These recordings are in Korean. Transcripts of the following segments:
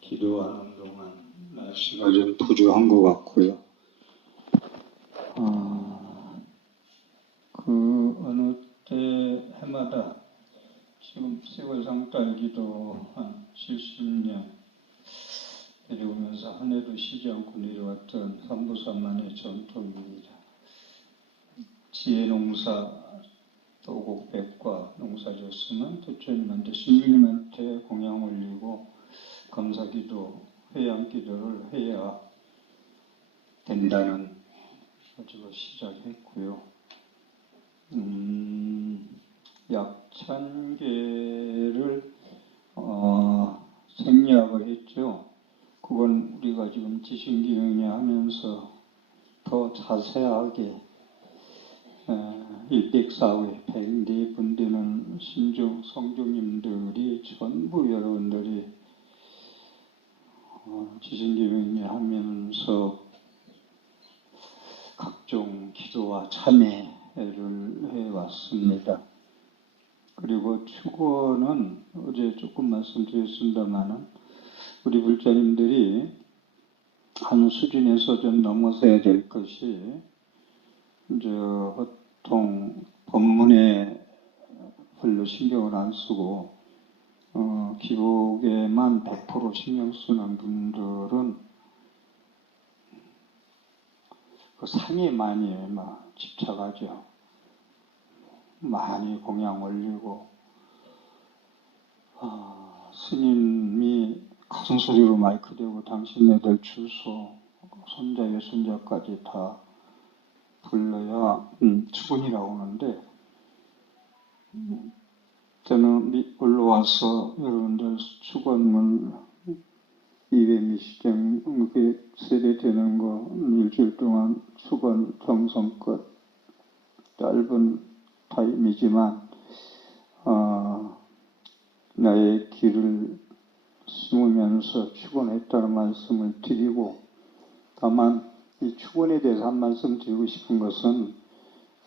기도하는 동안 날씨가 좀 부족한 것 같고요. 어느 때 해마다 지금 세월상 딸기도 한 70년 내려오면서 한 해도 쉬지 않고 내려왔던 삼부산만의 전통입니다. 지혜농사 도곡백과 농사졌으면 부처님한테 신님한테 공양 올리고 감사기도 회양기도를 해야 된다는 가지고 시작했고요. 약 1000개를 생략을 했죠. 그건 우리가 지금 지신기능에 하면서 더 자세하게 104회 104분 되는 신중 성중님들이 전부 여러분들이 지신기능에 하면서 각종 기도와 참회를 해왔습니다. 그리고 축원은 어제 조금 말씀드렸습니다만은 우리 불자님들이 한 수준에서 좀 넘어서야 될 것이 이제 보통 법문에 별로 신경을 안 쓰고 기록에만 100% 신경 쓰는 분들은 그 상에 많이 막 집착하죠. 많이 공양 올리고 스님이 큰 소리로 마이크 대고 당신네들 주소 손자 외손자까지 다 불러야 축원이라고 하는데 저는 올라와서 여러분들 축원문 200미시경 세례되는 거 일주일 동안 축원 정성껏 짧은 타임이지만 나의 길을 심으면서 축원했다는 말씀을 드리고 다만 이 축원에 대해서 한 말씀 드리고 싶은 것은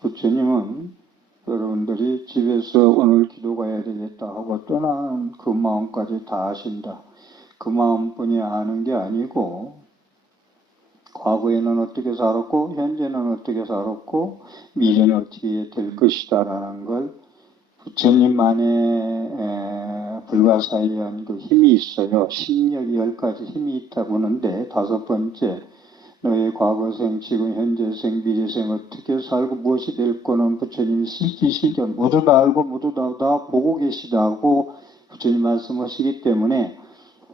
부처님은 여러분들이 집에서 오늘 기도 가야 되겠다 하고 떠나는 그 마음까지 다 아신다. 그 마음뿐이 아는 게 아니고 과거에는 어떻게 살았고 현재는 어떻게 살았고 미래는 어떻게 될 것이다 라는 걸 부처님만의 불가사의한 그 힘이 있어요. 심력이 10가지 힘이 있다고 하는데 5번째 너의 과거생, 지금 현재생, 미래생 어떻게 살고 무엇이 될 거는 부처님이 실기실견 모두 다 알고 모두 다 보고 계시다고 부처님 말씀하시기 때문에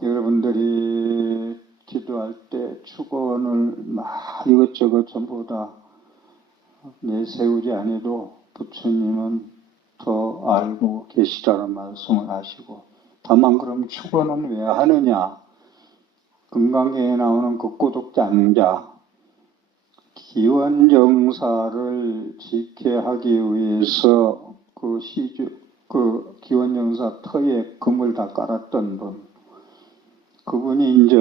여러분들이 기도할 때 축원을 막 이것저것 전부 다 내세우지 않아도 부처님은 더 알고 계시다는 말씀을 하시고 다만 그럼 축원은 왜 하느냐? 금강경에 나오는 그 고독장자 기원정사를 지켜하기 위해서 그 기원정사 터에 금을 다 깔았던 분 그분이 이제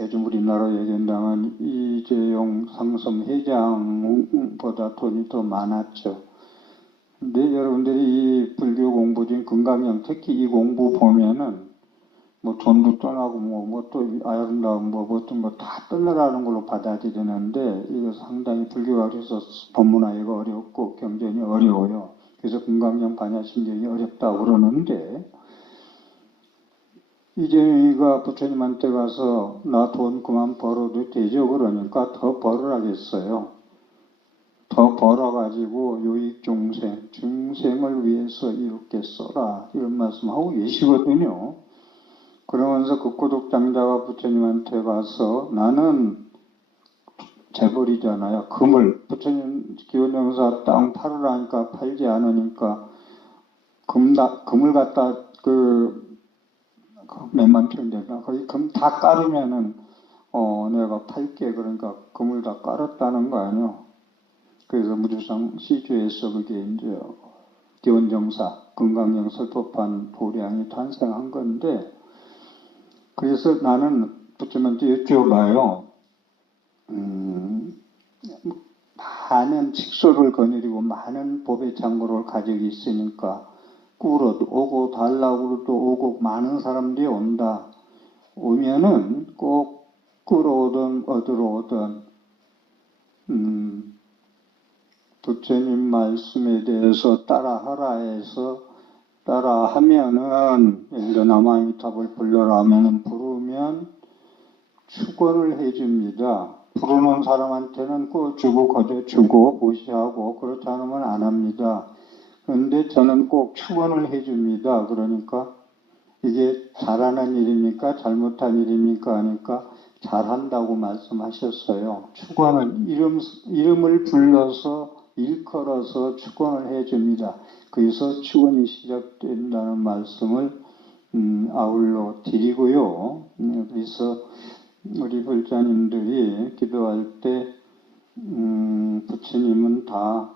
요즘 우리나라 얘기한다면 이재용 상섬 회장보다 돈이 더 많았죠. 근데 여러분들이 이 불교 공부 중 금강경 특히 이 공부 보면은 뭐 돈도 떠나고 뭐 또 아름다운 뭐든 다 떠나라는 걸로 받아들이는데 이거 상당히 불교가 그래서 법문하기가 어렵고 경전이 어려워요. 그래서 금강경 반야심경이 어렵다고 그러는데 이재용이가 부처님한테 가서 나 돈 그만 벌어도 되죠 그러니까 더 벌으라겠어요. 더 벌어가지고 유익중생, 중생을 위해서 이렇게 써라 이런 말씀하고 계시거든요. 그러면서 그 고독장자가 부처님한테 가서 나는 재벌이잖아요. 금을 부처님 기원정사 땅 팔으라니까 팔지 않으니까 금을 갖다 몇만 평대가 거기 금 다 깔으면은 내가 팔게 그러니까 금을 다 깔았다는 거 아니에요. 그래서 무주상 시주에서 그게 이제 기원정사 금강경 설법한 도량이 탄생한 건데 그래서 나는 부처님한테 여쭤봐요. 많은 칙소를 거느리고 많은 법의 장고를 가지고 있으니까 꾸러도 오고 달라고도 오고 많은 사람들이 온다. 오면은 꼭 끌어오든 얻으러 오든 부처님 말씀에 대해서 따라하라 해서 따라하면은 예를 들어 나마미탑을 불러라 하면은 부르면 축원을 해줍니다. 부르는 사람한테는 꿔주고 거저주고 무시하고 그렇지 않으면 안 합니다. 그런데 저는 꼭 축원을 해줍니다. 그러니까 이게 잘하는 일입니까? 잘못한 일입니까? 하니까 잘한다고 말씀하셨어요. 축원을 이름을 불러서 일컬어서 축원을 해줍니다. 그래서 축원이 시작된다는 말씀을 아울러 드리고요. 그래서 우리 불자님들이 기도할 때 부처님은 다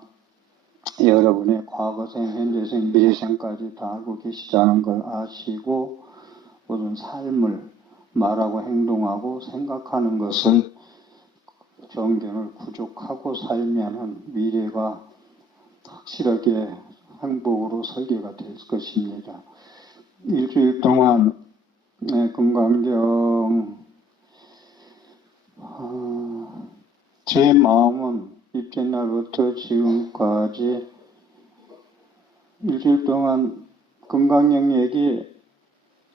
여러분의 과거생, 현재생, 미래생까지 다 알고 계시다는 걸 아시고 모든 삶을 말하고 행동하고 생각하는 것을 정견을 구족하고 살면은 미래가 확실하게 행복으로 설계가 될 것입니다. 일주일 동안 금강경 제 마음은 입제 날부터 지금까지 일주일 동안 금강경 얘기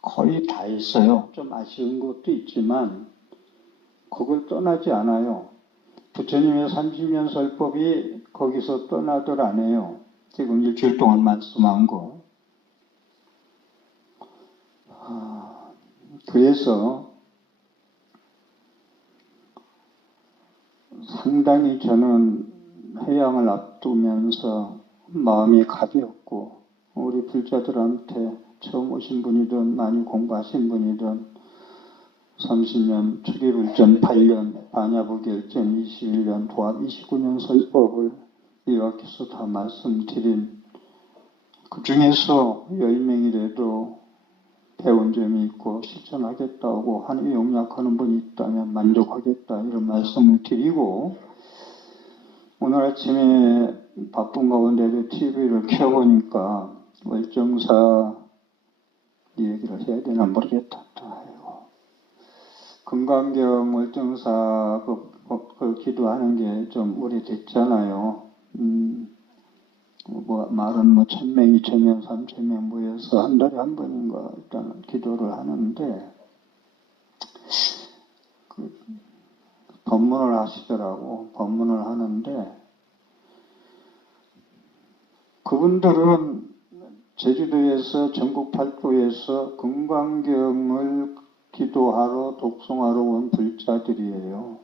거의 다 했어요. 좀 아쉬운 것도 있지만 그걸 떠나지 않아요. 부처님의 30년 설법이 거기서 떠나들 안 해요. 지금 일주일 동안 말씀한 거. 그래서 상당히 저는 해양을 앞두면서 마음이 가볍고 우리 불자들한테 처음 오신 분이든 많이 공부하신 분이든 30년 초기불전 8년 반야부결전 21년 도합 29년 설법을 이렇게서 다 말씀드린 그 중에서 10명이라도 배운 점이 있고 실천하겠다고 하는 용약하는 분이 있다면 만족하겠다 이런 말씀을 드리고 오늘 아침에 바쁜 가운데도 TV를 켜보니까 월정사 얘기를 해야 되나 모르겠다. 금강경 월정사 그 기도하는 게 좀 오래됐잖아요. 말은 1000명, 2000명, 3000명 모여서 한 달에 한 번인가 일단 기도를 하는데 법문을 하시더라고. 법문을 하는데 그분들은 제주도에서 전국 팔도에서 금강경을 기도하러 독송하러 온 불자들이에요.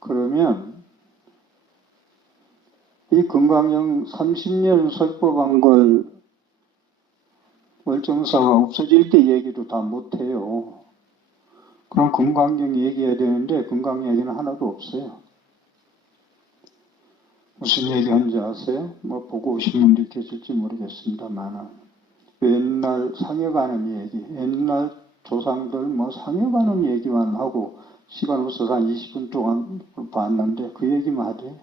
그러면 이 금강경 30년 설법한 걸 월정사가 없어질 때 얘기도 다 못해요. 그럼 금강경 얘기해야 되는데 금강경 얘기는 하나도 없어요. 무슨 얘기하는지 아세요? 보고 오신 분도 계실지 모르겠습니다만 옛날 상여가는 얘기, 옛날 조상들 상여가는 얘기만 하고 시간 없어서 한 20분 동안 봤는데 그 얘기만 하대.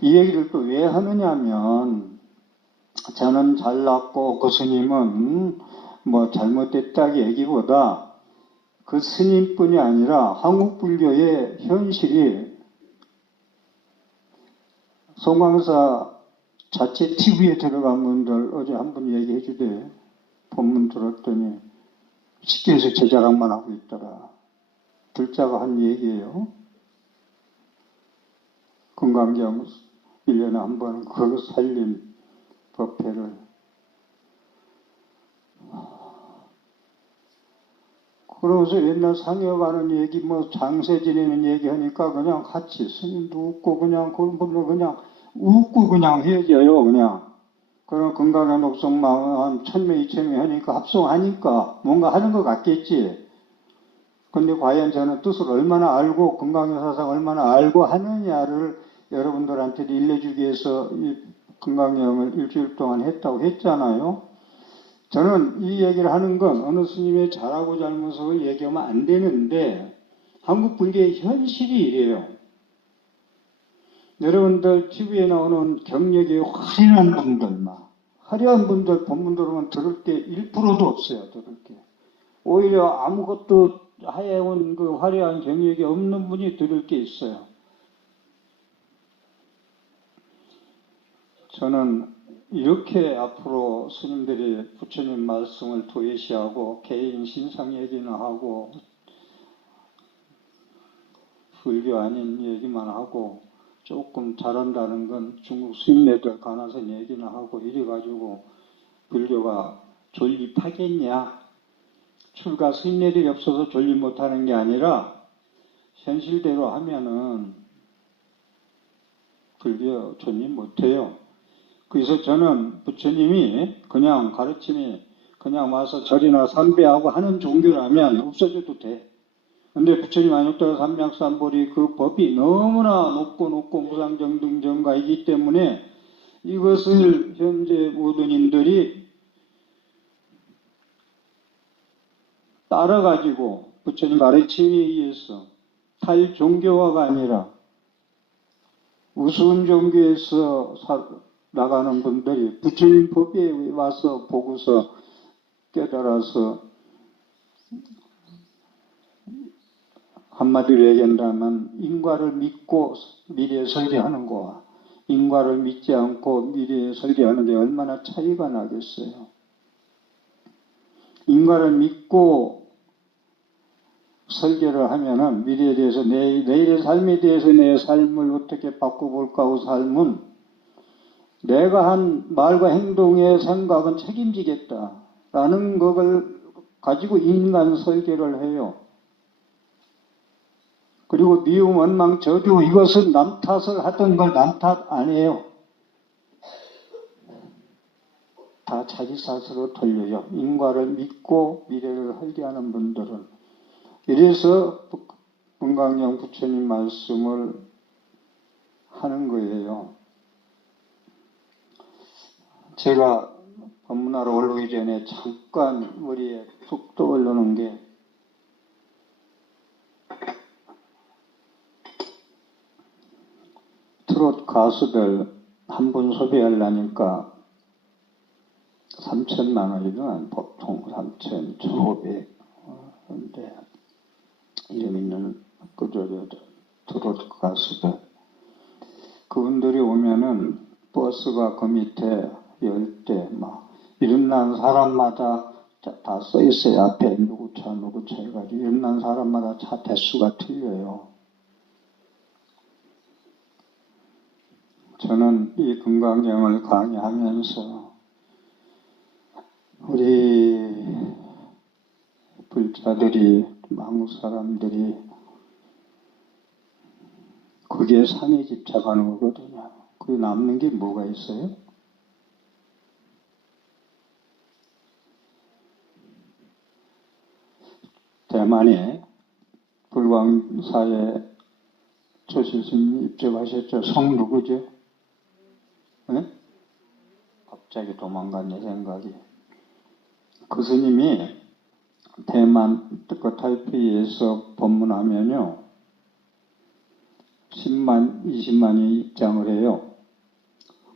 이 얘기를 또 왜 하느냐면 저는 잘났고 그 스님은 잘못됐다기 얘기보다 그 스님뿐이 아니라 한국 불교의 현실이 송광사 자체 TV에 들어간 분들 어제 한 분 얘기해 주대. 본문 들었더니 식교에서 제자랑만 하고 있더라. 불자가 한 얘기예요. 금강경 1년에 한 번 그거 살린 법회를 그러면서 옛날 상여가는 얘기 장세 지내는 얘기 하니까 그냥 같이 스님도 웃고 그냥 웃고 그냥 헤어져요. 그냥 그럼 금강경 독송만 한 1000명 2000명 하니까 합성하니까 뭔가 하는 것 같겠지. 근데 과연 저는 뜻을 얼마나 알고 금강경 사상 얼마나 알고 하느냐를 여러분들한테 일러주기 위해서 이 금강경을 일주일 동안 했다고 했잖아요. 저는 이 얘기를 하는 건 어느 스님의 잘하고 잘못을 얘기하면 안 되는데 한국 불교의 현실이 이래요. 여러분들 TV에 나오는 경력이 화려한 분들 본문 들으면 들을 게 1%도 없어요. 들을 게. 오히려 아무것도 해온 그 화려한 경력이 없는 분이 들을 게 있어요. 저는 이렇게 앞으로 스님들이 부처님 말씀을 도외시하고 개인 신상 얘기나 하고 불교 아닌 얘기만 하고 조금 잘한다는 건 중국 스님네들 가나서 얘기나 하고 이래가지고 불교가 존립하겠냐? 출가 스님네들이 없어서 존립 못하는 게 아니라 현실대로 하면은 불교 존립 못해요. 그래서 저는 부처님이 그냥 가르침이 그냥 와서 절이나 삼배하고 하는 종교라면 없어져도 돼. 근데 부처님 안욕도가 삼맥삼보리 그 법이 너무나 높고 무상정등정가이기 때문에 이것을 현재 모든 인들이 따라가지고 부처님 가르침에 의해서 탈종교화가 아니라 우스운 종교에서 나가는 분들이 부처님 법에 와서 보고서 깨달아서 한마디로 얘기한다면 인과를 믿고 미래에 설계하는 거와 인과를 믿지 않고 미래에 설계하는 게 얼마나 차이가 나겠어요. 인과를 믿고 설계를 하면은 미래에 대해서 내일의 삶에 대해서 내 삶을 어떻게 바꿔볼까 하고 삶은 내가 한 말과 행동의 생각은 책임지겠다라는 것을 가지고 인간 설계를 해요. 그리고 미움, 원망, 저주 이것은 남 탓을 하던 걸 남 탓 아니에요. 다 자기 탓으로 돌려요. 인과를 믿고 미래를 설계하는 분들은. 이래서 금강경 부처님 말씀을 하는 거예요. 제가 법문하러 올라오기 전에 잠깐 머리에 툭 떠올르는 게 트롯 가수들 한 분 섭외하려니까 3천만 원이면 보통 3천, 1,500. 근데 이름 있는 트롯 가수들 그분들이 오면은 버스가 그 밑에 10대 막 이름 난 사람마다 다 써 있어요. 앞에 누구 차 해가지고 이름 난 사람마다 차 대수가 틀려요. 저는 이 금강경을 강의하면서 우리 불자들이 망국 사람들이 그게 상에 집착하는 거거든요. 그 남는 게 뭐가 있어요? 대만에 불광사에 조실스님 입적하셨죠. 성 누구죠? 네? 갑자기 도망갔네 생각이. 그 스님이 대만 타이페이에서 법문하면요 10만, 20만이 입장을 해요.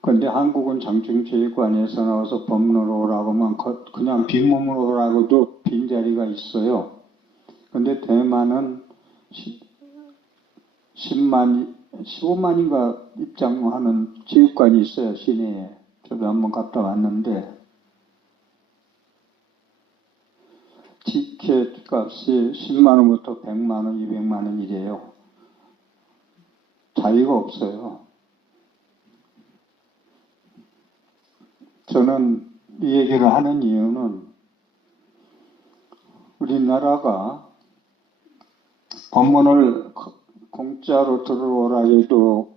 그런데 한국은 장충체육관에서 나와서 법문으로 오라고 하면 그냥 빈몸으로 오라고도 빈자리가 있어요. 그런데 대만은 10만, 15만인가 입장하는 체육관이 있어요, 시내에. 저도 한번 갔다 왔는데, 티켓 값이 10만원부터 100만원, 200만원이래요. 자리가 없어요. 저는 이 얘기를 하는 이유는 우리나라가 법문을 공짜로 들어오라 해도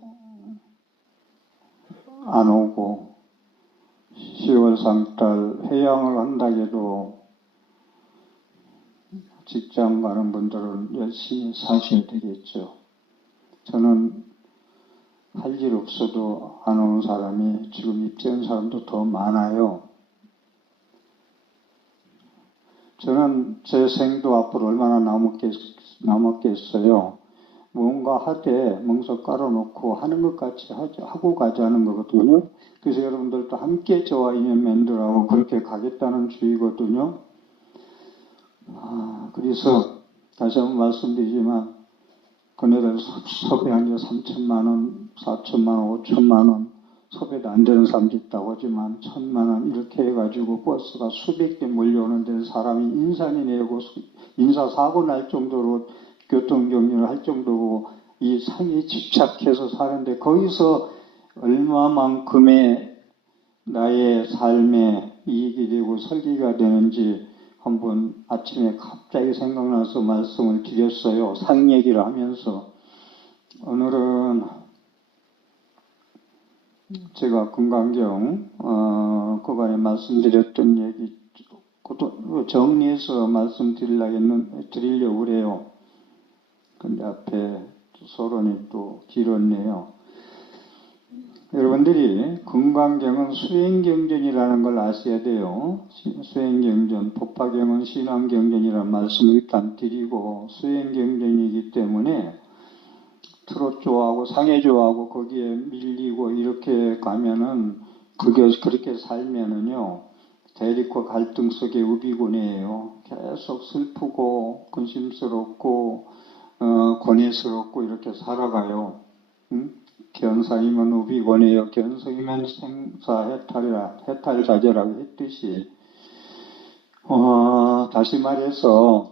안 오고 10월 상달 회양을 한다 해도 직장 가는 분들은 열심히 사셔야 되겠죠. 저는 할 일 없어도 안 오는 사람이 지금 입장한 사람도 더 많아요. 저는 제 생도 앞으로 얼마나 남았겠어요. 뭔가 하되 멍석 깔아놓고 하는 것 같이 하고 가자는 거거든요. 그래서 여러분들도 함께 저와 인연 맺으라고 그렇게 가겠다는 주의거든요. 그래서 다시 한번 말씀드리지만 그네들 섭외한 지 3천만 원, 4천만 원, 5천만 원 섭외도 안 되는 사람도 있다고 하지만 1,000만 원 이렇게 해가지고 버스가 수백 대 몰려오는데 사람이 인산이 내고 인사사고 날 정도로 교통정리를 할 정도로 이 상에 집착해서 사는데 거기서 얼마만큼의 나의 삶에 이익이 되고 설계가 되는지 한번 아침에 갑자기 생각나서 말씀을 드렸어요. 상 얘기를 하면서. 오늘은 제가 금강경 그간에 말씀드렸던 얘기 정리해서 드리려고 그래요. 근데 앞에 서론이 또 길었네요. 여러분들이 금강경은 수행경전이라는 걸 아셔야 돼요. 수행경전, 법화경은 신앙경전이라는 말씀을 일단 드리고 수행경전이기 때문에 트롯 좋아하고 상해 좋아하고 거기에 밀리고 이렇게 가면은 그렇게 살면은요 대립과 갈등 속에 우비곤해요. 계속 슬프고 근심스럽고 고뇌스럽고 이렇게 살아가요. 견상이면 우비곤해요. 견성이면 생사해탈이라 해탈자제라고 했듯이 다시 말해서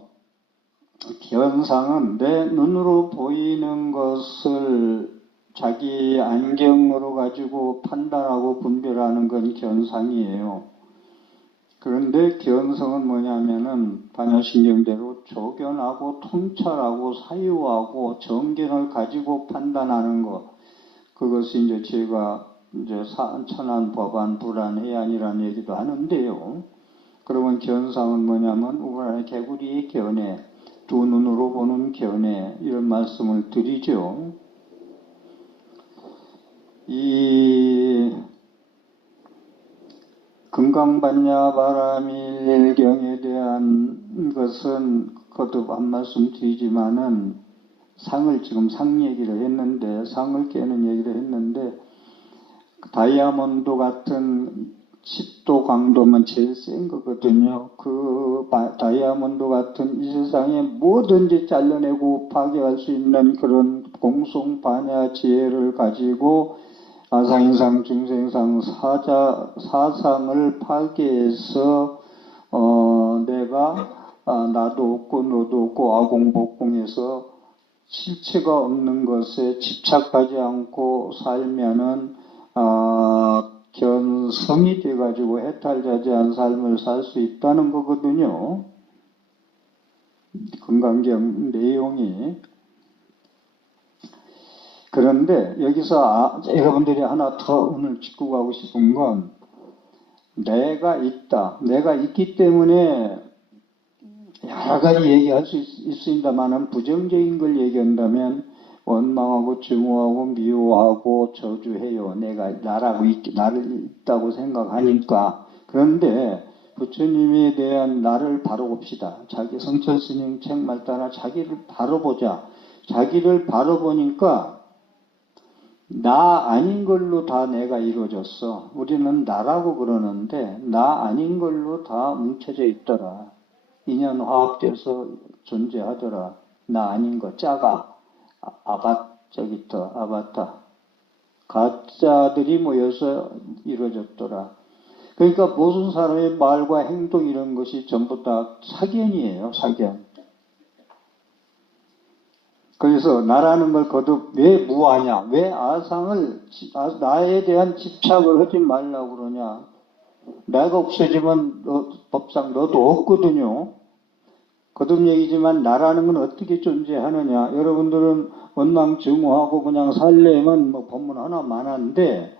견상은 내 눈으로 보이는 것을 자기 안경으로 가지고 판단하고 분별하는 건 견상이에요. 그런데 견성은 뭐냐면은 반야신경대로 조견하고 통찰하고 사유하고 정견을 가지고 판단하는 것. 그것이 이제 제가 천안, 법안, 불안, 해안이라는 얘기도 하는데요. 그러면 견상은 뭐냐면 우리나라 개구리의 견해, 두 눈으로 보는 견해 이런 말씀을 드리죠. 이 금강반야바라밀경에 대한 것은 거듭 한 말씀 드리지만은 지금 상 얘기를 했는데 상을 깨는 얘기를 했는데 다이아몬드 같은 10도 강도면 제일 센 거거든요. 그 다이아몬드 같은 이 세상에 뭐든지 잘라내고 파괴할 수 있는 그런 공송반야 지혜를 가지고 아상인상, 중생상, 사상을 파괴해서 내가 나도 없고 너도 없고 아공복공해서 실체가 없는 것에 집착하지 않고 살면은 견성이 돼가지고 해탈자제한 삶을 살 수 있다는 거거든요. 금강경 내용이. 그런데 여기서 여러분들이 하나 더 오늘 짚고 가고 싶은 건 내가 있다. 내가 있기 때문에 여러 가지 얘기할 수 있습니다만은 부정적인 걸 얘기한다면 원망하고 증오하고 미워하고 저주해요. 나를 있다고 생각하니까. 그런데 부처님에 대한 나를 바로 봅시다. 자기 성철스님 책 말따라 자기를 바로 보자. 자기를 바로 보니까 나 아닌 걸로 다 내가 이루어졌어. 우리는 나라고 그러는데 나 아닌 걸로 다 뭉쳐져 있더라. 인연화합돼서 존재하더라. 나 아닌 거 작아. 아바타. 가짜들이 모여서 이루어졌더라. 그러니까 모든 사람의 말과 행동 이런 것이 전부 다 사견이에요. 사견. 그래서 나라는 걸 거듭 왜 무하냐? 왜 나에 대한 집착을 하지 말라고 그러냐? 내가 없어지면 법상 너도 없거든요. 거듭 얘기지만 나라는 건 어떻게 존재하느냐? 여러분들은 원망증오하고 그냥 살려면 법문 하나만 한데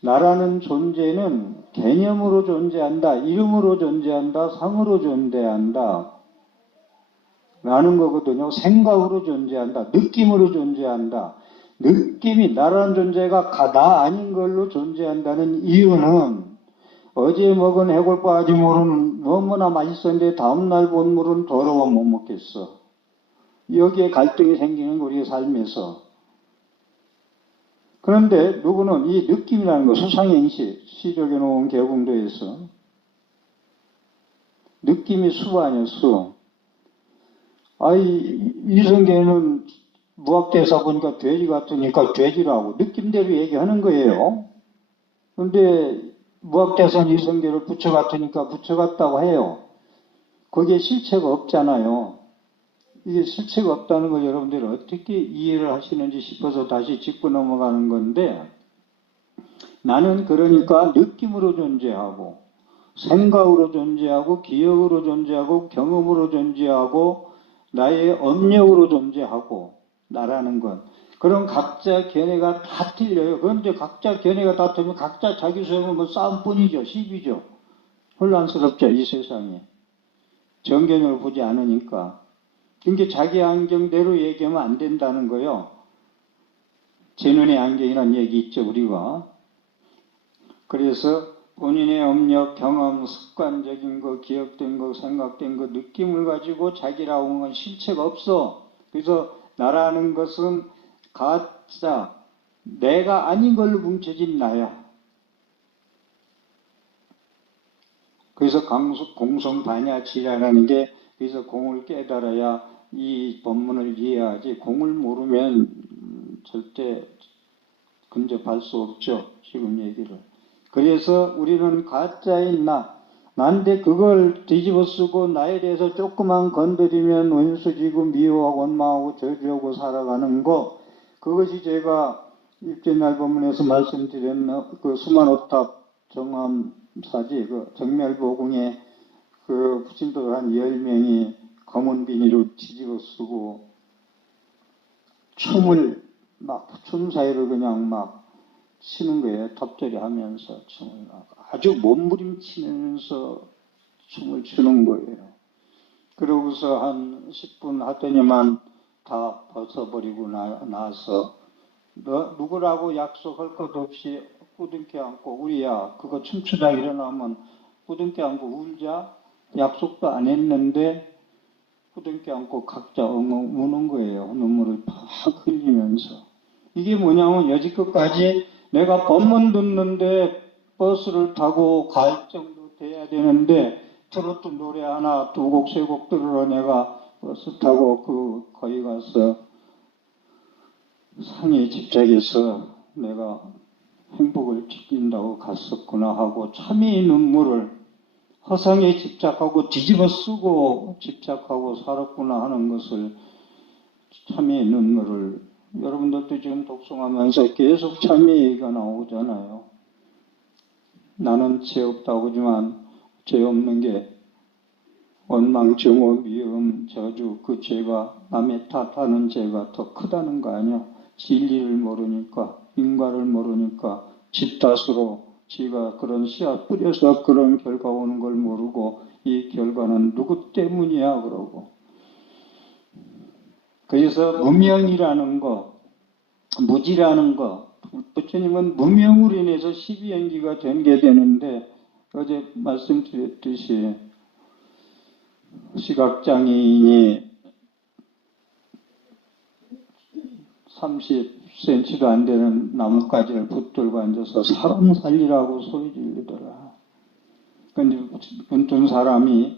나라는 존재는 개념으로 존재한다. 이름으로 존재한다. 상으로 존재한다. 라는 거거든요. 생각으로 존재한다. 느낌으로 존재한다. 느낌이 나라는 존재가 나 아닌 걸로 존재한다는 이유는 어제 먹은 해골과 아직 모르는 너무나 맛있었는데 다음날 본 물은 더러워 못 먹겠어. 여기에 갈등이 생기는 우리의 삶에서. 그런데 누구는 이 느낌이라는 거, 수상행시, 시적에 놓은 개궁도에서 느낌이 수 아니야, 수. 이성계는 무학대사 보니까 돼지 같으니까 돼지라고 느낌대로 얘기하는 거예요. 그런데 무학대사는 이성계를 부처 같으니까 부처 같다고 해요. 거기에 실체가 없잖아요. 이게 실체가 없다는 걸 여러분들이 어떻게 이해를 하시는지 싶어서 다시 짚고 넘어가는 건데, 나는 그러니까 느낌으로 존재하고 생각으로 존재하고 기억으로 존재하고 경험으로 존재하고 나의 업력으로 존재하고 나라는 건, 그럼 각자 견해가 다 틀려요. 그런데 각자 견해가 다 틀리면 각자 자기 소용은 뭐 싸움뿐이죠. 시비죠. 혼란스럽죠, 이 세상에. 정견을 보지 않으니까. 그러니까 자기 안경대로 얘기하면 안 된다는 거요. 제 눈의 안경이라는 얘기 있죠, 우리가. 그래서 본인의 업력, 경험, 습관적인 거, 기억된 거, 생각된 거, 느낌을 가지고 자기라고 하는 건 실체가 없어. 그래서 나라는 것은 가짜, 내가 아닌 걸로 뭉쳐진 나야. 그래서 공성반야치라는 게, 그래서 공을 깨달아야 이 법문을 이해하지, 공을 모르면 절대 근접할 수 없죠, 지금 얘기를. 그래서 우리는 가짜인 나인데 그걸 뒤집어 쓰고 나에 대해서 조금만 건드리면 원수지고 미워하고 원망하고 저주하고 살아가는 거, 그것이 제가 일제날 법문에서 말씀드린 그 수만오탑 정암사지, 그 정멸보궁에 그 부친들 한 10명이 검은 비닐을 뒤집어 쓰고 춤을 막 춤 사이를 그냥 막 치는 거예요. 탑절이 하면서 춤을 막 아주 몸부림치면서 춤을 추는 거예요. 그러고서 한 10분 하더니만 다 벗어버리고 나서 너 누구라고 약속할 것 없이 꾸둥켜 안고, 우리야 그거 춤추다 일어나면 꾸둥켜 안고 울자, 약속도 안 했는데 꾸둥켜 안고 각자 엉엉 우는 거예요. 눈물을 팍 흘리면서. 이게 뭐냐면 여지껏까지 내가 법문 듣는데 버스를 타고 갈 정도 돼야 되는데 트로트 노래 하나 두 곡 세 곡 들으러 내가 버스 타고 거기 가서 상에 집착해서 내가 행복을 지킨다고 갔었구나 하고 참이 눈물을, 허상에 집착하고 뒤집어 쓰고 집착하고 살았구나 하는 것을, 참의 눈물을, 여러분들도 지금 독송하면서 계속 참의 얘기가 나오잖아요. 나는 죄 없다고 하지만 죄 없는 게 원망, 증오, 미움, 저주, 그 죄가, 남의 탓하는 죄가 더 크다는 거 아니야. 진리를 모르니까, 인과를 모르니까 지 탓으로 지가 그런 씨앗 뿌려서 그런 결과 오는 걸 모르고 이 결과는 누구 때문이야 그러고. 그래서 무명이라는 거, 무지라는 거, 부처님은 무명으로 인해서 12연기가 전개되는데, 어제 말씀드렸듯이 시각장애인이 30cm도 안 되는 나뭇가지를 붙들고 앉아서 사람 살리라고 소리 지르더라. 근데 눈뜬 사람이,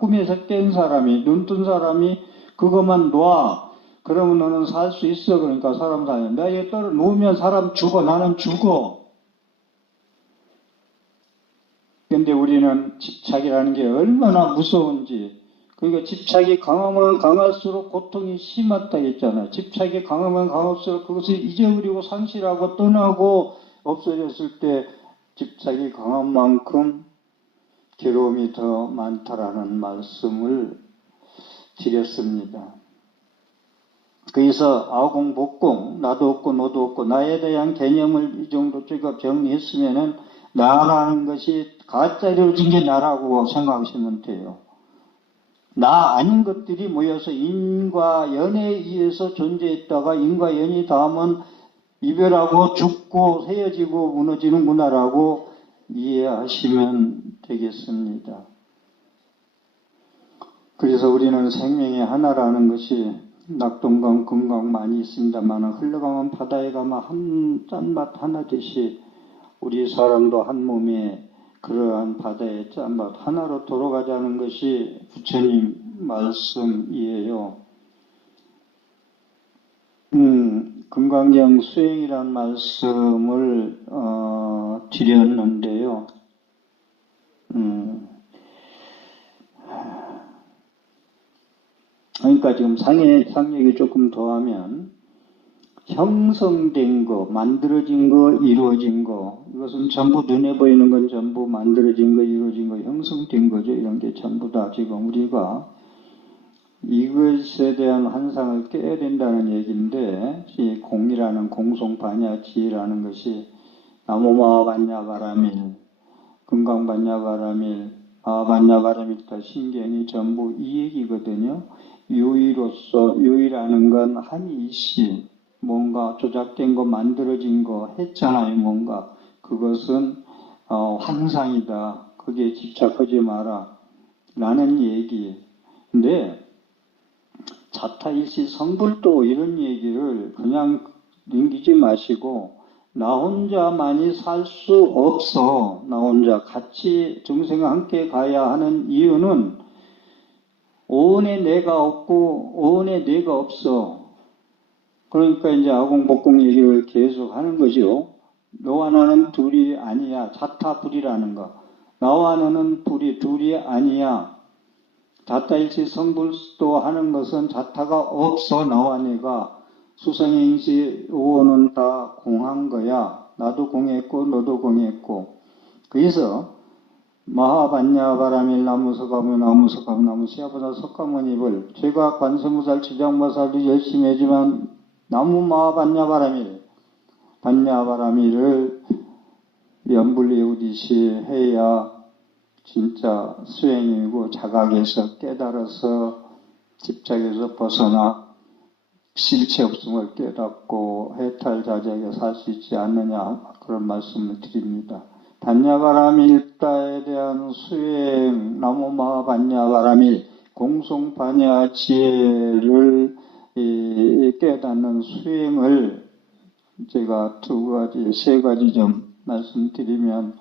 꿈에서 깬 사람이, 눈뜬 사람이 그것만 놔. 그러면 너는 살 수 있어. 그러니까 사람 살려. 내가 여기 떨어 놓으면 사람 죽어. 나는 죽어. 근데 우리는 집착이라는 게 얼마나 무서운지. 그러니까 집착이 강하면 강할수록 고통이 심하다 했잖아요. 집착이 강하면 강할수록 그것을 잊어버리고 상실하고 떠나고 없어졌을 때 집착이 강한 만큼 괴로움이 더 많다라는 말씀을 드렸습니다. 그래서 아공복공, 나도 없고 너도 없고 나에 대한 개념을 이 정도 쭉 정리했으면은 나라는 것이 가짜로 이루어진 게 나라고 생각하시면 돼요. 나 아닌 것들이 모여서 인과 연에 의해서 존재했다가 인과 연이 닿으면 이별하고 죽고 헤어지고 무너지는구나라고 이해하시면 되겠습니다. 그래서 우리는 생명이 하나라는 것이 낙동강, 금강 많이 있습니다만 흘러가면 바다에 가면 한 짠맛 하나듯이 우리 사람도 한 몸에 그러한 바다의 짠맛 하나로 돌아가자는 것이 부처님 말씀이에요. 금강경 수행이라는 말씀을 드렸는데요. 그러니까 지금 상얘기 조금 더 하면 형성된 거, 만들어진 거, 이루어진 거, 이것은 전부 눈에 보이는 건 전부 만들어진 거, 이루어진 거, 형성된 거죠. 이런 게 전부 다 지금 우리가 이것에 대한 환상을 깨야 된다는 얘기인데, 이 공이라는 공송반야지라는 것이 나무마반야바라밀, 금강반야바라밀, 마반야바라밀, 신경이 전부 이 얘기거든요. 유의로서, 유의라는 건 한이시, 뭔가 조작된 거, 만들어진 거 했잖아요, 뭔가. 그것은 환상이다. 거기에 집착하지 마라. 라는 얘기. 근데 자타일시 성불도 이런 얘기를 그냥 넘기지 마시고 나 혼자만이 살 수 없어. 나 혼자 같이 정생과 함께 가야 하는 이유는 오온에 내가 없고 오온에 내가 없어. 그러니까 이제 아공복공 얘기를 계속 하는 거죠. 너와 나는 둘이 아니야. 자타불이라는 거. 나와 너는 둘이 아니야. 자타일치 성불도 하는 것은 자타가 없어. 나와 내가. 수성행시 오온은 다 공한 거야. 나도 공했고 너도 공했고. 그래서 마하반야바라밀 나무석가모 나무석가모 나무시야보다 석가모니를 제가 관세무살 지장마살도 열심히 하지만 나무마하반야바라밀 반야바라밀을 연불이우듯이 해야 진짜 수행이고 자각에서 깨달아서 집착에서 벗어나 실체 없음을 깨닫고 해탈자재하게 살 수 있지 않느냐 그런 말씀을 드립니다. 반야바라밀다에 대한 수행, 나무마반야바라밀, 공송반야지혜를 깨닫는 수행을 제가 세 가지 좀 말씀드리면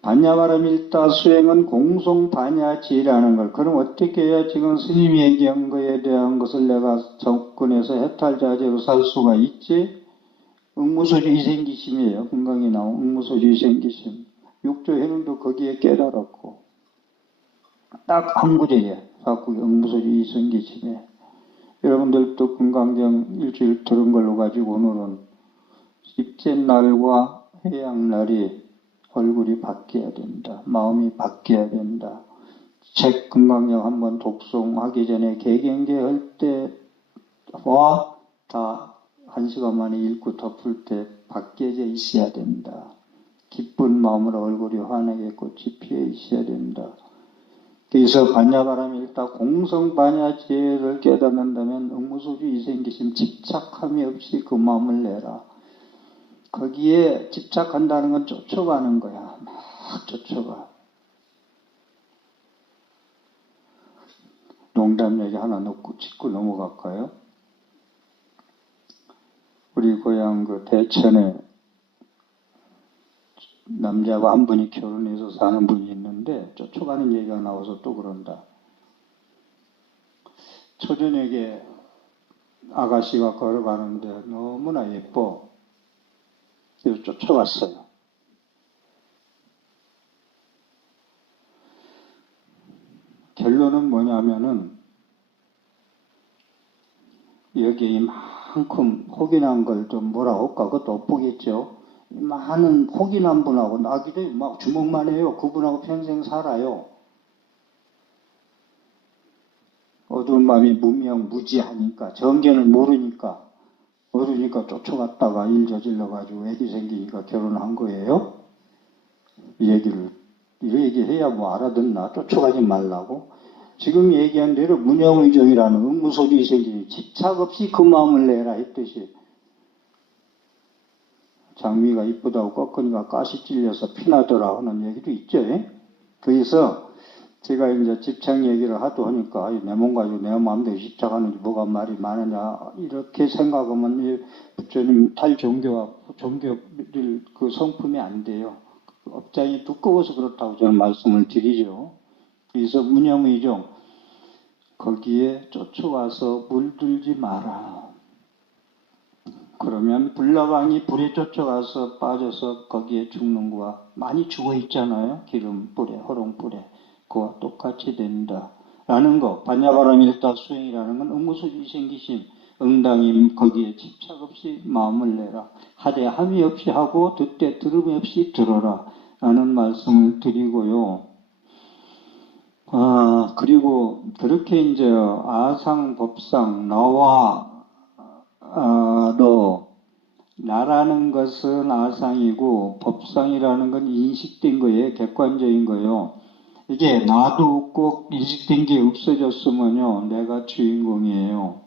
반야바라밀다 수행은 공송반야지혜라는 걸 그럼 어떻게 해야 지금 스님이 얘기한 거에 대한 것을 내가 접근해서 해탈자재로 살 수가 있지? 응무소주 이생기심이에요. 건강에 나온 응무소주 이생기심. 육조 해능도 거기에 깨달았고 딱 한 구절이에요. 자꾸 응무소주 이생기심에 여러분들도 금강경 일주일 들은 걸로 가지고 오늘은 입제날과 해양날이 얼굴이 바뀌어야 된다. 마음이 바뀌어야 된다. 책 금강경 한번 독송하기 전에 개경계 할 때와 다 1시간 만에 읽고 덮을 때 바뀌어져 있어야 된다. 기쁜 마음으로 얼굴이 환하게 꽃이 피어 있어야 된다. 그래서 반야바라밀다 공성반야지혜를 깨닫는다면 응무소주 이생기심 집착함이 없이 그 마음을 내라. 거기에 집착한다는 건 쫓아가는 거야. 막 쫓아가. 농담 얘기 하나 넣고 짚고 넘어갈까요? 우리 고향 그 대천에 남자가 한 분이 결혼해서 사는 분이 있는데 쫓아가는 얘기가 나와서 또 그런다. 초저녁에 아가씨가 걸어가는데 너무나 예뻐. 그래서 쫓아갔어요. 결론은 뭐냐면은 여기에 이만큼 혹인한 걸 좀 뭐라 할까 그것도 못 보겠죠. 많은 혹인한 분하고 나기도 막 주먹만 해요. 그분하고 평생 살아요. 어두운 마음이 무명무지하니까 정견을 모르니까 쫓아갔다가 일 저질러가지고 애기 생기니까 결혼한 거예요. 이 얘기해야 뭐 알아듣나. 쫓아가지 말라고. 지금 얘기한 대로 문영의정이라는 응무소주의 생기니 집착 없이 그 마음을 내라 했듯이 장미가 이쁘다고 꺾으니까 가시 찔려서 피나더라 하는 얘기도 있죠. 그래서 제가 이제 집착 얘기를 하도 하니까 내 몸 가지고 내 마음대로 집착하는지 뭐가 말이 많으냐 이렇게 생각하면 이 부처님 탈종교와 종교를 그 성품이 안 돼요. 업장이 두꺼워서 그렇다고 저는 말씀을 드리죠. 그래서 문영의종 거기에 쫓아와서 물들지 마라. 그러면 불나방이 불에 쫓아가서 빠져서 거기에 죽는 거와 많이 죽어 있잖아요. 기름불에, 호롱불에. 그와 똑같이 된다. 라는 거. 반야바람일다 수행이라는 건 응무소지 생기심. 응당임 거기에 집착 없이 마음을 내라. 하되 함이 없이 하고 듣되 들음이 없이 들어라. 라는 말씀을 드리고요. 그리고 그렇게 이제 아상, 법상, 나와 너 나라는 것은 아상이고 법상이라는 건 인식된 거예요. 객관적인 거예요. 이게 나도 없고 인식된 게 없어졌으면요. 내가 주인공이에요.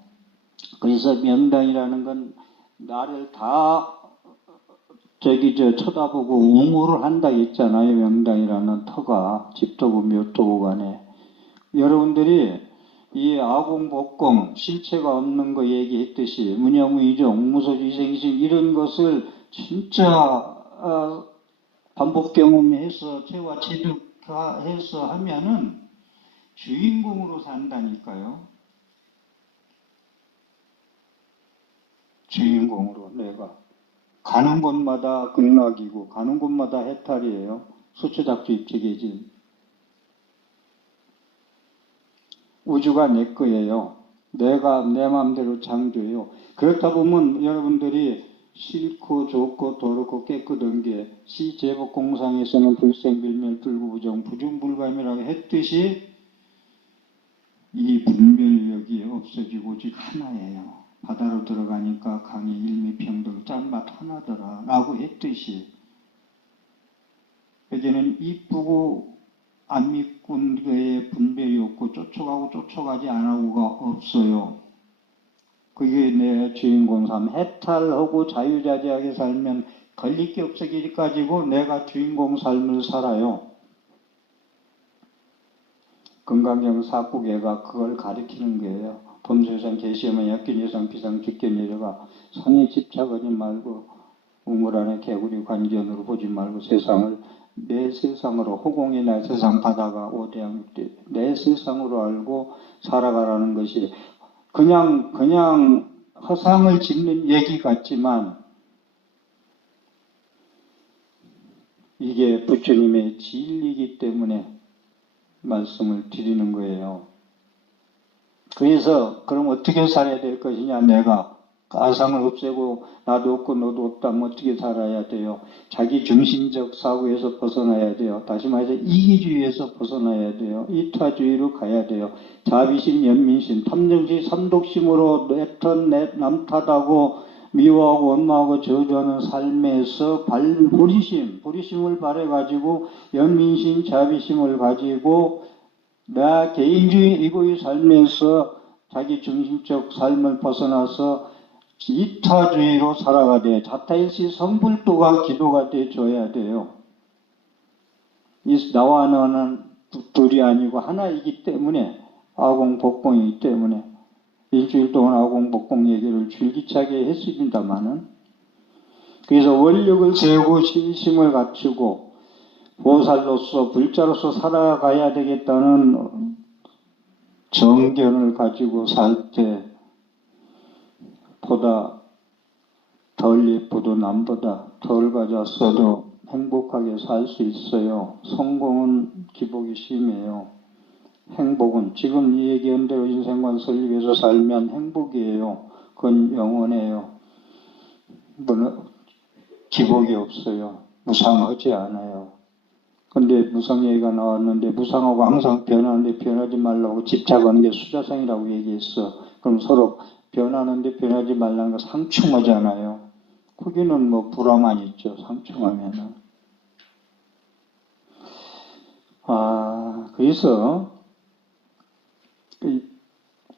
그래서 명당이라는 건 나를 다 쳐다보고 옹호를 한다 했잖아요. 명당이라는 터가 집도부 묘토부 간에. 여러분들이 이 아공복공 실체가 없는 거 얘기했듯이 문영의종, 무소지생심 이런 것을 진짜 반복 경험해서 체와 체득해서 하면은 주인공으로 산다니까요. 주인공으로 내가 가는 곳마다 극락이고 가는 곳마다 해탈이에요. 수초작주 입체계진. 우주가 내 거예요. 내가 내 마음대로 창조해요. 그렇다 보면 여러분들이 싫고 좋고 더럽고 깨끗한 게 시제법공상에서는 불생불멸 불구부정 부중불감이라고 했듯이 이 분별력이 없어지고 오직 하나예요. 바다로 들어가니까 강의 일미평등 짠맛 하나더라 라고 했듯이 이제는 이쁘고 안 믿군 거에 분별이 없고 쫓아가고 쫓아가지 않아고가 없어요. 그게 내 주인공 삶. 해탈하고 자유자재하게 살면 걸릴 게 없어지기까지고 내가 주인공 삶을 살아요. 건강경 사구계가 그걸 가리키는 거예요. 범세상 계시하면 약견예상 비상 직견예려가 상에 집착하지 말고 우물 안에 개구리 관견으로 보지 말고 세상을 내 세상으로 호공이 내 세상 바다가 오대양육대 내 세상으로 알고 살아가라는 것이 그냥 허상을 짓는 얘기 같지만 이게 부처님의 진리이기 때문에 말씀을 드리는 거예요. 그래서 그럼 어떻게 살아야 될 것이냐. 내가 아상을 없애고 나도 없고 너도 없다면 어떻게 살아야 돼요? 자기 중심적 사고에서 벗어나야 돼요. 다시 말해서 이기주의에서 벗어나야 돼요. 이타주의로 가야 돼요. 자비심, 연민심, 탐정심, 삼독심으로 내 탓, 남 탓하고 미워하고 원망하고 저주하는 삶에서 보리심을 발해가지고 연민심, 자비심을 가지고 나 개인주의 이고의 삶에서 자기 중심적 삶을 벗어나서 이타주의로 살아가야 돼요. 자타일시 성불도가 기도가 돼줘야 돼요. 나와 너는 둘이 아니고 하나이기 때문에 아공복공이기 때문에 일주일 동안 아공복공 얘기를 줄기차게 했습니다마는 그래서 원력을 세우고 신심을 갖추고 보살로서 불자로서 살아가야 되겠다는 정견을 가지고 살 때 보다 덜 예쁘도 남보다 덜 가졌어도 행복하게 살 수 있어요. 성공은 기복이 심해요. 행복은 지금 이 얘기한 대로 인생관 설립해서 살면 행복이에요. 그건 영원해요. 기복이 없어요. 무상하지 않아요. 근데 무상 얘기가 나왔는데 무상하고 항상 변하는데 변하지 말라고 집착하는 게 수자성이라고 얘기했어. 그럼 서로 변하는데 변하지 말라는 거 상충하잖아요. 거기는 뭐 불화만 있죠. 상충하면은. 그래서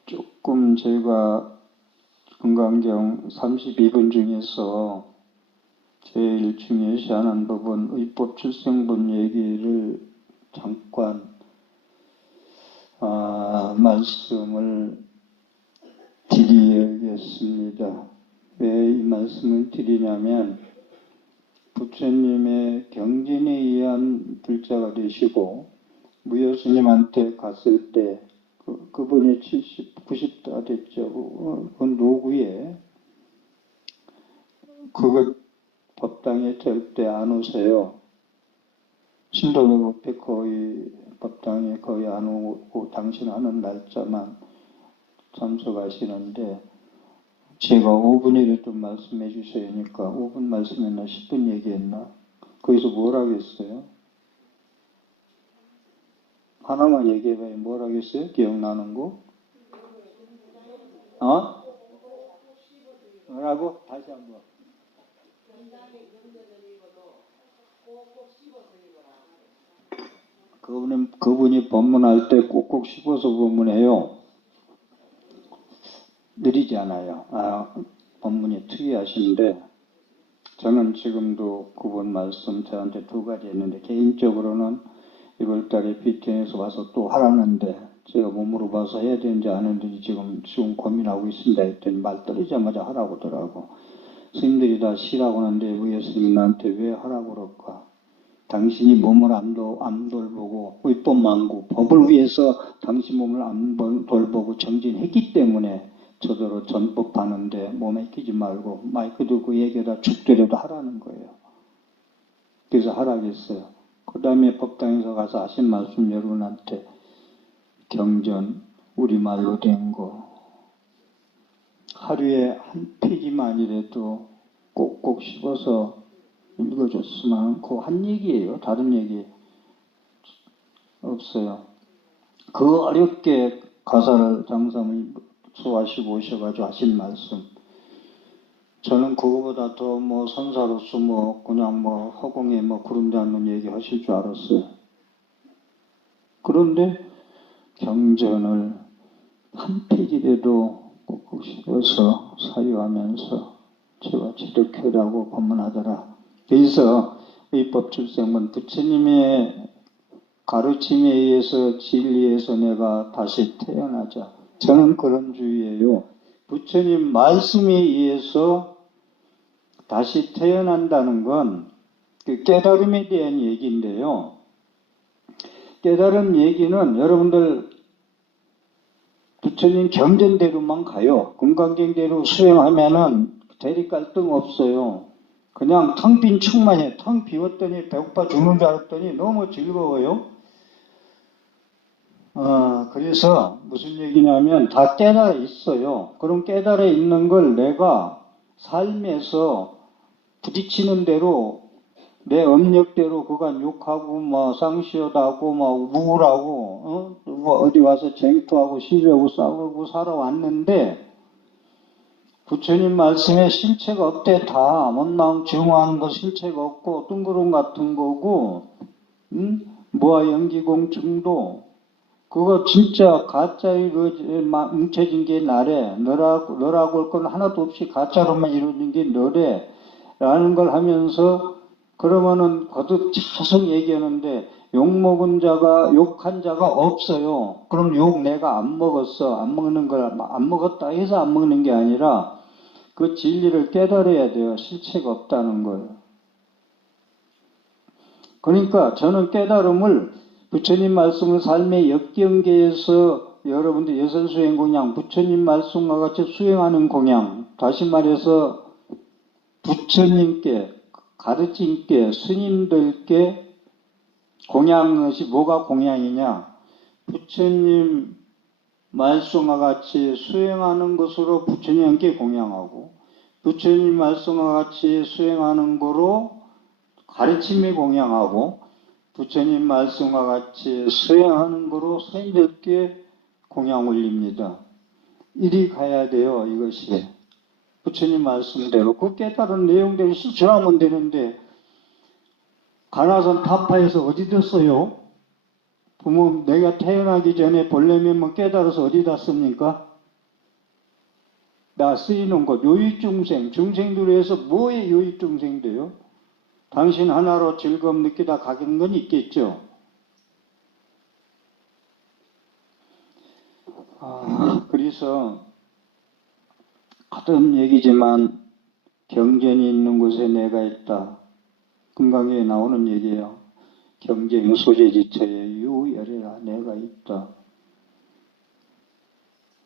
조금 제가 금강경 32번 중에서 제일 중요시하는 부분 의법 출생분 얘기를 잠깐 말씀을 드리겠습니다. 왜 이 말씀을 드리냐면 부처님의 경진에 의한 불자가 되시고 무여스님한테 갔을 때 그분이 70, 90다 됐죠. 그 노구에 그것 법당에 절대 안 오세요. 신도협회 거의 법당에 거의 안 오고 당신 하는 날짜만 참석하시는데 제가 5분이라도 말씀해 주셔야 하니까 5분 말씀했나 10분 얘기했나 거기서 뭘 하겠어요? 하나만 얘기해봐요. 뭘 하겠어요? 기억나는 거? 뭐라고? 다시 한번. 그분이 법문할 때 꼭꼭 씹어서 법문해요. 느리지 않아요. 법문이 특이하신데 저는 지금도 그분 말씀 저한테 두 가지 했는데 개인적으로는 1월달에 BTN에서 와서 또 하라는데 제가 못 물어봐서 해야 되는지 안 했는지 지금 고민하고 있습니다 했더니 말 떨어지자마자 하라고 하더라고. 스님들이 다 쉬라고 하는데 왜 스님이 나한테 왜 하라고 그럴까? 당신이 몸을 안 돌보고 의법만고 법을 위해서 당신 몸을 안 돌보고 정진했기 때문에 저대로 전법하는데 몸에 끼지 말고 마이크 들고 얘기하다 죽더라도 하라는 거예요. 그래서 하라겠어요. 그 다음에 법당에서 가서 하신 말씀 여러분한테 경전 우리말로 된 거 하루에 한 페이지만이라도 꼭꼭 씹어서 읽어줬으면 그 한 얘기예요. 다른 얘기 없어요. 그 어렵게 가사를 장사을 소화하시고 오셔가지고 하신 말씀 저는 그거보다 더 선사로서 그냥 허공에 구름 잡는 얘기 하실 줄 알았어요. 그런데 경전을 한 페이지라도 꼭꼭 씹어서 사유하면서 제가 지득하다고 법문하더라. 그래서 의법출생문 부처님의 가르침에 의해서 진리에서 내가 다시 태어나자. 저는 그런 주의예요. 부처님 말씀에 의해서 다시 태어난다는 건 그 깨달음에 대한 얘기인데요. 깨달음 얘기는 여러분들 부처님 경전대로만 가요. 금강경대로 수행하면은 대립 갈등 없어요. 그냥 텅 빈 충만해. 텅 비웠더니 배고파 죽는 줄 알았더니 너무 즐거워요. 그래서 무슨 얘기냐면 다 깨달아 있어요. 그럼 깨달아 있는 걸 내가 삶에서 부딪히는 대로 내 업력대로 그간 욕하고 쌍시어다고 우울하고 어디 와서 쟁투하고 시비하고 싸우고 살아왔는데 부처님 말씀에 실체가 없대. 다 원망 증오하는 거 실체가 없고 뜬구름 같은 거고 모아 연기공증도 그거 진짜 가짜로 뭉쳐진 게 나래. 너라고 할 건 하나도 없이 가짜로만 이루어진 게 너래 라는 걸 하면서 그러면은 거듭 계속 얘기하는데 욕먹은 자가 욕한 자가 없어요. 그럼 욕 내가 안 먹었어. 안 먹는 걸 안 먹었다 해서 안 먹는 게 아니라 그 진리를 깨달아야 돼요. 실체가 없다는 걸. 그러니까 저는 깨달음을 부처님 말씀을 삶의 역경계에서 여러분들 예설수행 공양, 부처님 말씀과 같이 수행하는 공양, 다시 말해서 부처님께 가르침께 스님들께 공양한 것이 뭐가 공양이냐? 부처님 말씀과 같이 수행하는 것으로 부처님께 공양하고 부처님 말씀과 같이 수행하는 거로 가르침에 공양하고 부처님 말씀과 같이 수행하는 거로 스님들께 공양 올립니다. 이리 가야 돼요. 이것이. 부처님 말씀대로 그 깨달은 내용대로 수출하면 되는데 가나선 타파에서 어디 뒀어요? 부모 내가 태어나기 전에 본래면 깨달아서 어디다 씁니까? 나 쓰이는 것 요익중생 중생들로 해서 뭐에 요익중생 돼요? 당신 하나로 즐거움 느끼다 가는 건 있겠죠. 그래서 거듭 얘기지만 경전이 있는 곳에 내가 있다. 금강에 나오는 얘기예요. 경쟁 소재지처에 유열이라 내가 있다.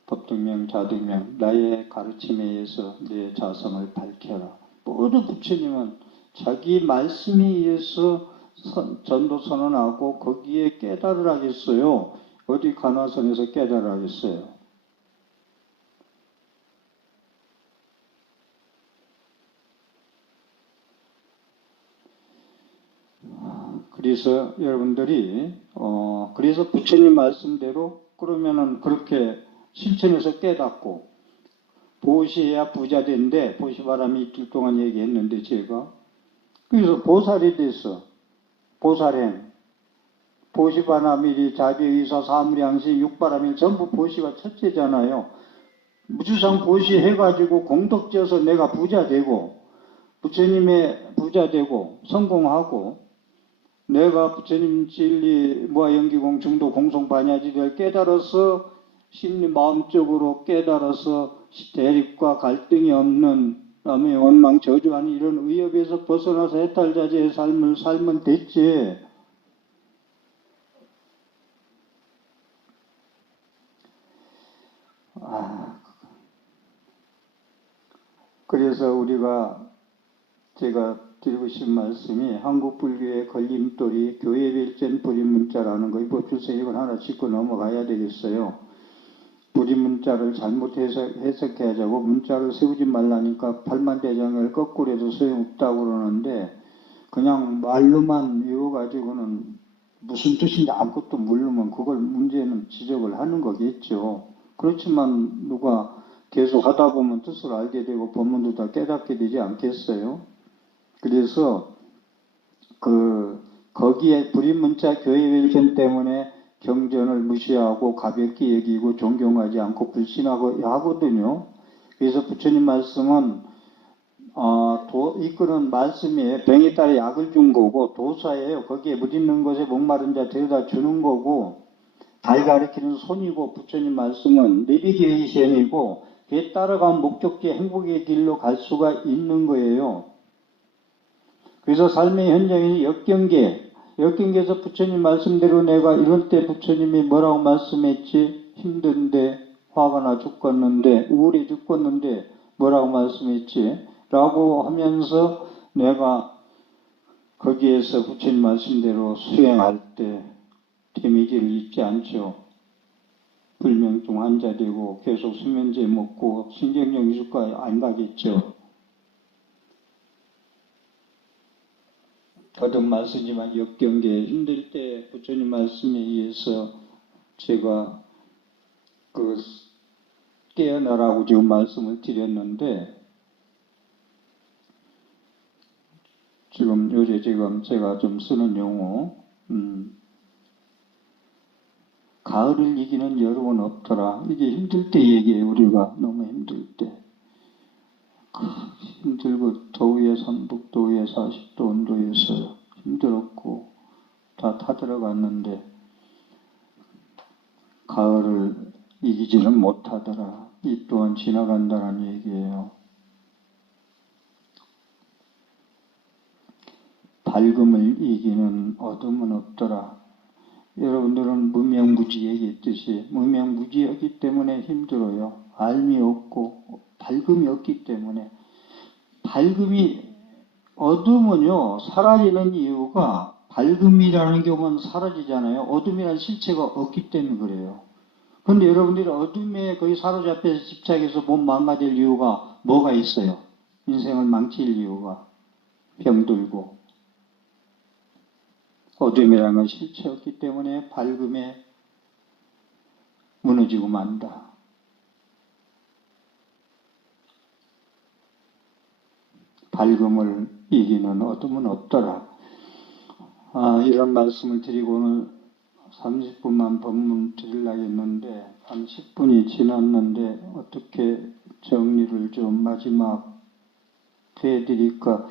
법등명 자등명 나의 가르침에 의해서 내 자성을 밝혀라. 모두 부처님은 자기 말씀에 의해서 전도 선언하고 거기에 깨달으라 하겠어요. 어디 간화선에서 깨달으라 하겠어요. 그래서 여러분들이 그래서 부처님 말씀대로 그러면은 그렇게 실천해서 깨닫고 보시해야 부자 된대. 보시바람이 이틀 동안 얘기했는데 제가 그래서 보살이 됐어. 보살행 보시바라밀이 자비의사 사무량시 육바라밀 전부 보시가 첫째잖아요. 무주상 보시해가지고 공덕지어서 내가 부자 되고 부처님의 부자 되고 성공하고 내가 부처님 진리 무아연기공 중도 공송반야지를 깨달아서 심리 마음적으로 깨달아서 대립과 갈등이 없는 남의 원망 저주하는 이런 위협에서 벗어나서 해탈자재의 삶을 살면 됐지. 그래서 제가 드리고 싶은 말씀이 한국 불교의 걸림돌이 교회별전 불임문자라는 거, 법주서 이걸 하나 짚고 넘어가야 되겠어요. 불임문자를 잘못 해석해야자고 문자를 세우지 말라니까 팔만대장을 거꾸로 해도 소용없다고 그러는데 그냥 말로만 외워가지고는 무슨 뜻인지 아무것도 모르면 그걸 문제는 지적을 하는 거겠죠. 그렇지만 누가 계속 하다 보면 뜻을 알게 되고 본문도 다 깨닫게 되지 않겠어요? 그래서 거기에 불임문자 교회별전 때문에 경전을 무시하고 가볍게 여기고 존경하지 않고 불신하고 하거든요. 그래서 부처님 말씀은 이끄는 말씀이 병에 따라 약을 준 거고 도사예요. 거기에 물 있는 것에 목마른 자 데려다 주는 거고 달 가리키는 손이고 부처님 말씀은 내비게이션이고 그에 따라가면 목적지 행복의 길로 갈 수가 있는 거예요. 그래서 삶의 현장이 역경계에서 부처님 말씀대로 내가 이럴 때 부처님이 뭐라고 말씀했지? 힘든데 화가 나 죽겠는데 우울해 죽겠는데 뭐라고 말씀했지? 라고 하면서 내가 거기에서 부처님 말씀대로 수행할 때 데미지를 입지 않죠. 불명증 환자 되고 계속 수면제 먹고 신경력 이식과 안 가겠죠. 거듭 말씀이지만 역경계에 힘들 때 부처님 말씀에 의해서 제가 깨어나라고 지금 말씀을 드렸는데 지금 제가 좀 쓰는 용어 가을을 이기는 여름은 없더라. 이게 힘들 때 얘기해요. 우리가 너무 힘들 때. 힘들고 더위에 삼북도위에 40도 온도에서 힘들었고 다 타들어갔는데 가을을 이기지는 못하더라. 이 또한 지나간다는 얘기예요. 밝음을 이기는 어둠은 없더라. 여러분들은 무명무지 얘기했듯이 무명무지하기 때문에 힘들어요. 알미 없고 밝음이 없기 때문에. 어둠은요 사라지는 이유가 밝음이라는 경우는 사라지잖아요. 어둠이라는 실체가 없기 때문에 그래요. 그런데 여러분들이 어둠에 거의 사로잡혀서 집착해서 몸 망가질 이유가 뭐가 있어요? 인생을 망칠 이유가 병들고 어둠이라는 건 실체 없기 때문에 밝음에 무너지고 만다. 밝음을 이기는 어둠은 없더라. 이런 말씀을 드리고 오늘 30분만 법문 드리려고 했는데 한 10분이 지났는데 어떻게 정리를 좀 마지막 해드릴까.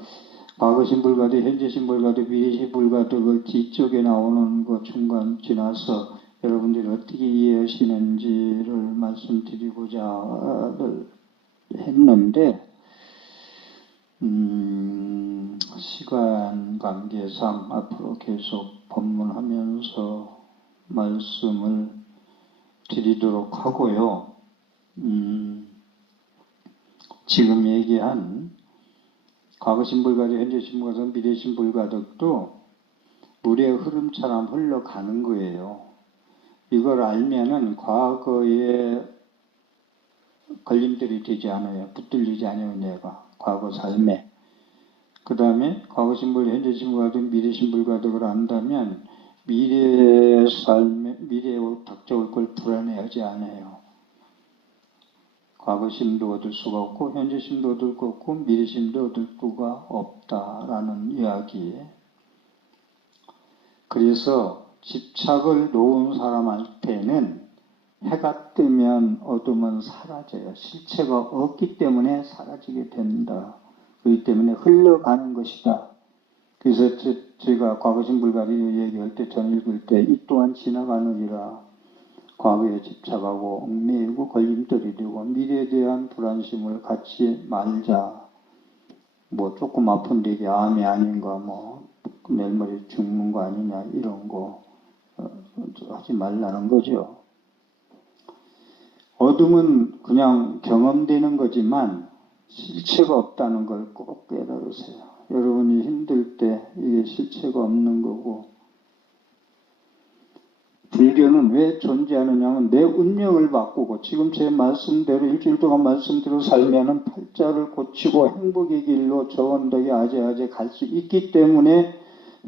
과거신불가도 현재신불가도 미래신불가도 그 뒤쪽에 나오는 거 중간 지나서 여러분들이 어떻게 이해하시는지를 말씀드리고자 했는데, 시간 관계상 앞으로 계속 법문하면서 말씀을 드리도록 하고요. 지금 얘기한 과거신불가득, 현재신불가득, 미래신불가득도 물의 흐름처럼 흘러가는 거예요. 이걸 알면은 과거에 걸림돌이 되지 않아요. 붙들리지 않아요, 내가. 과거 삶에. 그 다음에 과거신불, 현재신불가득, 미래신불가득을 안다면 미래의 삶에, 미래에 닥쳐올 걸 불안해하지 않아요. 과거심도 얻을 수가 없고 현재심도 얻을 수 없고 미래심도 얻을 수가 없다라는 이야기예요. 그래서 집착을 놓은 사람한테는 해가 뜨면 어둠은 사라져요. 실체가 없기 때문에 사라지게 된다. 그렇기 때문에 흘러가는 것이다. 그래서 제가 과거심불가리 얘기할 때, 전 읽을 때 이 또한 지나가느니라. 과거에 집착하고 얽매이고 걸림돌이 되고 미래에 대한 불안심을 갖지 말자. 뭐 조금 아픈데 이게 암이 아닌가, 뭐 내일 모레 죽는 거 아니냐, 이런 거 하지 말라는 거죠. 어둠은 그냥 경험되는 거지만 실체가 없다는 걸 꼭 깨달으세요. 여러분이 힘들 때 이게 실체가 없는 거고, 불교는 왜 존재하느냐면 내 운명을 바꾸고, 지금 제 말씀대로 일주일 동안 말씀대로 살면은 팔자를 고치고 행복의 길로 저 언덕에 아재아재 갈 수 있기 때문에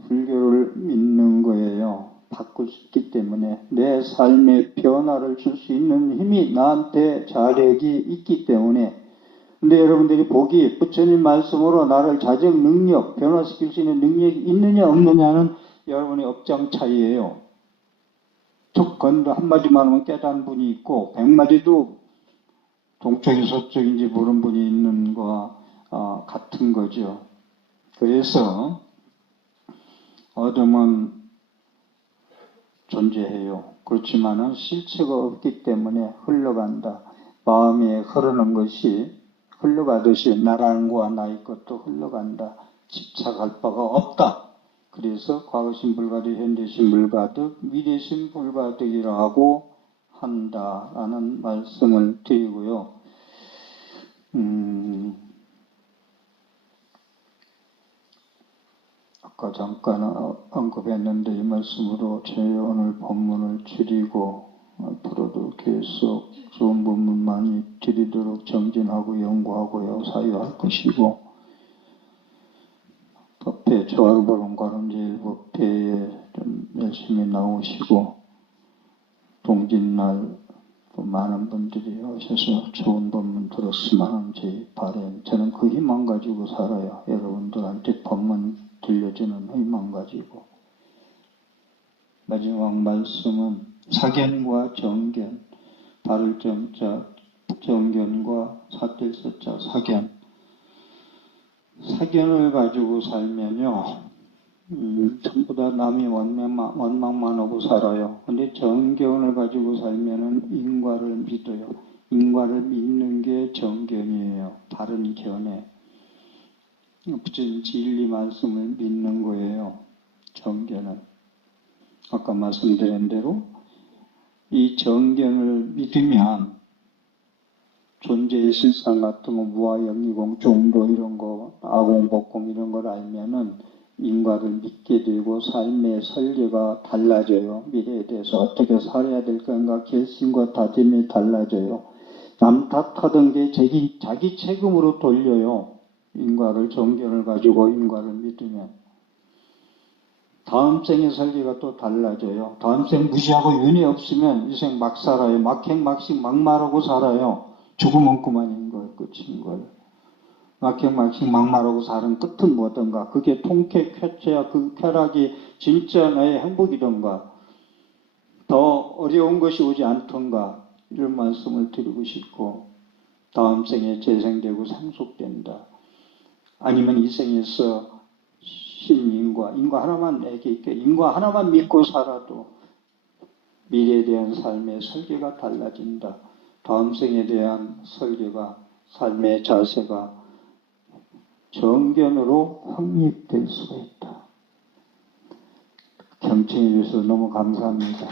불교를 믿는 거예요. 바꿀 수 있기 때문에. 내 삶에 변화를 줄 수 있는 힘이 나한테 자력이 있기 때문에. 근데 여러분들이 보기, 부처님 말씀으로 나를 자정 능력, 변화시킬 수 있는 능력이 있느냐 없느냐는 여러분의 업장 차이예요. 툭건도 한마디만 하면 깨달은 분이 있고 100마디도 동쪽이 서쪽인지 모르는 분이 있는 거와 같은 거죠. 그래서 어둠은 존재해요. 그렇지만은 실체가 없기 때문에 흘러간다. 마음에 흐르는 것이 흘러가듯이 나라는 거와 나의 것도 흘러간다. 집착할 바가 없다. 그래서 과거신불가득, 현재신불가득, 미래신불가득이라고 한다라는 말씀을 드리고요. 아까 잠깐 언급했는데 이 말씀으로 제 오늘 법문을 줄이고 앞으로도 계속 좋은 법문 많이 드리도록 정진하고 연구하고요. 사유할 것이고, 법회, 조화로보름 관음제일법회에 좀 열심히 나오시고, 동짓날 또 많은 분들이 오셔서 좋은 법문 들었으면 하는 제 바람. 저는 그 희망 가지고 살아요. 여러분들한테 법문 들려주는 희망 가지고. 마지막 말씀은 사견과 정견, 바를 정자, 정견과 삿들 서자, 사견. 사견을 가지고 살면요, 전부 다 남이 원망만 하고 살아요. 근데 정견을 가지고 살면은 인과를 믿어요. 인과를 믿는 게 정견이에요. 다른 견해. 부처님 진리 말씀을 믿는 거예요. 정견은. 아까 말씀드린 대로 이 정견을 믿으면 존재의 실상 같은 거, 무아, 영리공, 종도 이런 거, 아공, 법공 이런 걸 알면은 인과를 믿게 되고 삶의 설계가 달라져요. 미래에 대해서 어떻게 살아야 될 건가 결심과 다짐이 달라져요. 남 탓하던 게 자기 책임으로 돌려요. 인과를, 정견을 가지고 인과를 믿으면. 다음 생의 설계가 또 달라져요. 다음 생 무시하고 윤회 없으면 이 생 막 살아요. 막행막식 막말하고 살아요. 죽으면 그만인 걸, 끝인 걸. 막행막식 막말하고 사는 끝은 뭐던가. 그게 통쾌, 쾌채야. 그 쾌락이 진짜 나의 행복이던가. 더 어려운 것이 오지 않던가. 이런 말씀을 드리고 싶고, 다음 생에 재생되고 상속된다. 아니면 이 생에서 신인과, 인과 하나만 내게 있게, 인과 하나만 믿고 살아도 미래에 대한 삶의 설계가 달라진다. 다음 생에 대한 설계가, 삶의 자세가 정견으로 확립될 수가 있다. 경청해 주셔서 너무 감사합니다.